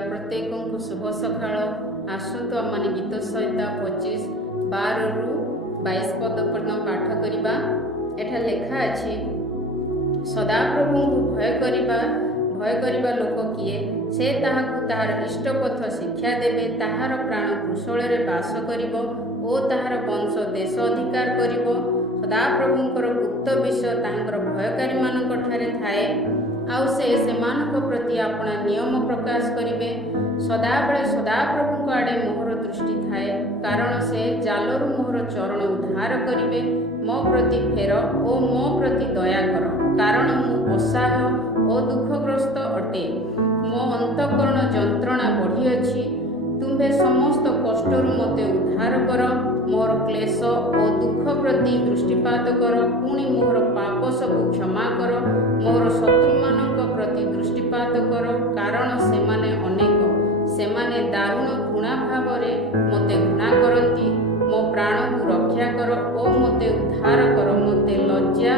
प्रत्येक को शुभ सकाळ। आसतु आम गीत सहित 25:12-22 पद पर्यंत पाठ करवा। एठा लेखा अछि, सदाप्रभु को भय करिबा लोक किए, से ताहाकु ताहार इष्टपथ शिक्षा देबे। ताहार प्राण कुशल बास करिब ओ ताहार वंश देश अधिकार करिब। सदाप्रभुंकर गुप्त विषय ताहांकर भयकारी मानक ठारे थाए, आउ से सेमानक प्रति आपणा नियम प्रकाश करिबे। सदाबेले सदाप्रभुंक आड़े मोहर दृष्टि थाए, कारण से जालरू मोहर चरण उद्धार करिबे। मो प्रति फेर ओ मो प्रति दया कर, कारण मु असहाय ओ दुखग्रस्त अटे। मो अंतकरण जंत्रणा बढ़ी अछि। तुम्भे समस्त कष्टरू मते उद्धार कर। मोर क्लेश ओ दुख प्रति दृष्टिपात कर, पुणी मोर पाप सबु क्षमा कर। मोर शत्रुमानक प्रति दृष्टिपात कर, कारण सेमाने अनेक। सेमाने दारुण घृणा भावरे मते घृणा करती। मो प्राण को रक्षा कर ओ मते उद्धार कर। मते लज्जा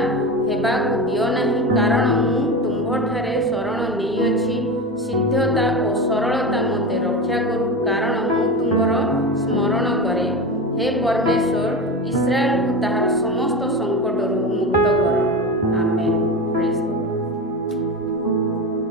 हेबाकु दियो नाही, कारण मु तुम्भठारे शरण नेइअछि। सिद्धता और सरलता मते रक्षा करू, कारण मु तुम्भर स्मरण करे। हे परमेश्वर, इस्राएल को ताहार समस्त संकटरू मुक्त